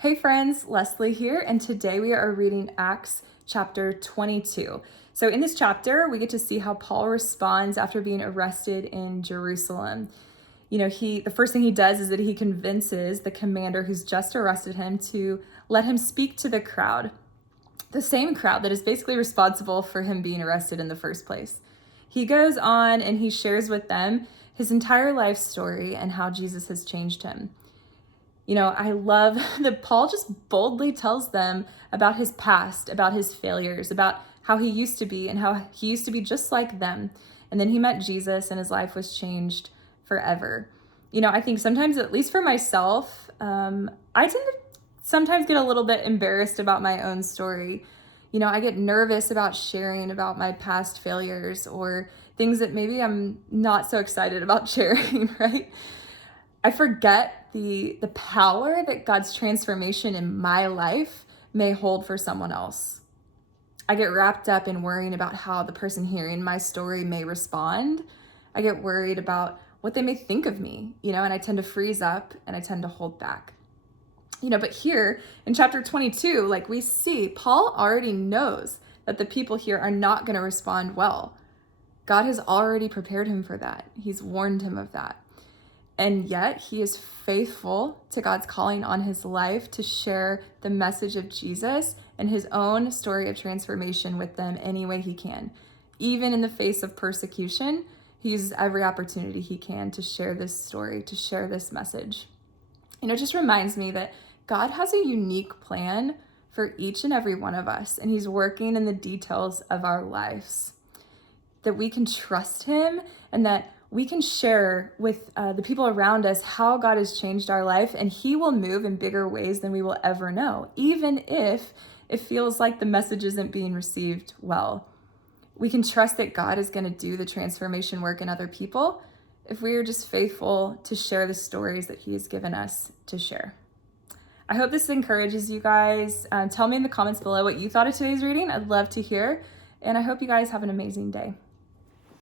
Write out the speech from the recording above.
Hey friends, Leslie here, and today we are reading Acts chapter 22. So in this chapter, we get to see how Paul responds after being arrested in Jerusalem. The first thing he does is that he convinces the commander who's just arrested him to let him speak to the crowd, the same crowd that is basically responsible for him being arrested in the first place. He goes on and he shares with them his entire life story and how Jesus has changed him. I love that Paul just boldly tells them about his past, about his failures, about how he used to be and how he used to be just like them. And then he met Jesus and his life was changed forever. I think sometimes, at least for myself, I tend to sometimes get a little bit embarrassed about my own story. I get nervous about sharing about my past failures or things that maybe I'm not so excited about sharing, right? I forget the power that God's transformation in my life may hold for someone else. I get wrapped up in worrying about how the person hearing my story may respond. I get worried about what they may think of me, and I tend to freeze up and I tend to hold back. But here in chapter 22, like we see, Paul already knows that the people here are not going to respond well. God has already prepared him for that. He's warned him of that. And yet he is faithful to God's calling on his life to share the message of Jesus and his own story of transformation with them any way he can. Even in the face of persecution, he uses every opportunity he can to share this story, to share this message. It just reminds me that God has a unique plan for each and every one of us, and he's working in the details of our lives. That we can trust him and that we can share with the people around us how God has changed our life, and he will move in bigger ways than we will ever know, even if it feels like the message isn't being received well. We can trust that God is going to do the transformation work in other people if we are just faithful to share the stories that he has given us to share. I hope this encourages you guys. Tell me in the comments below what you thought of today's reading. I'd love to hear, and I hope you guys have an amazing day.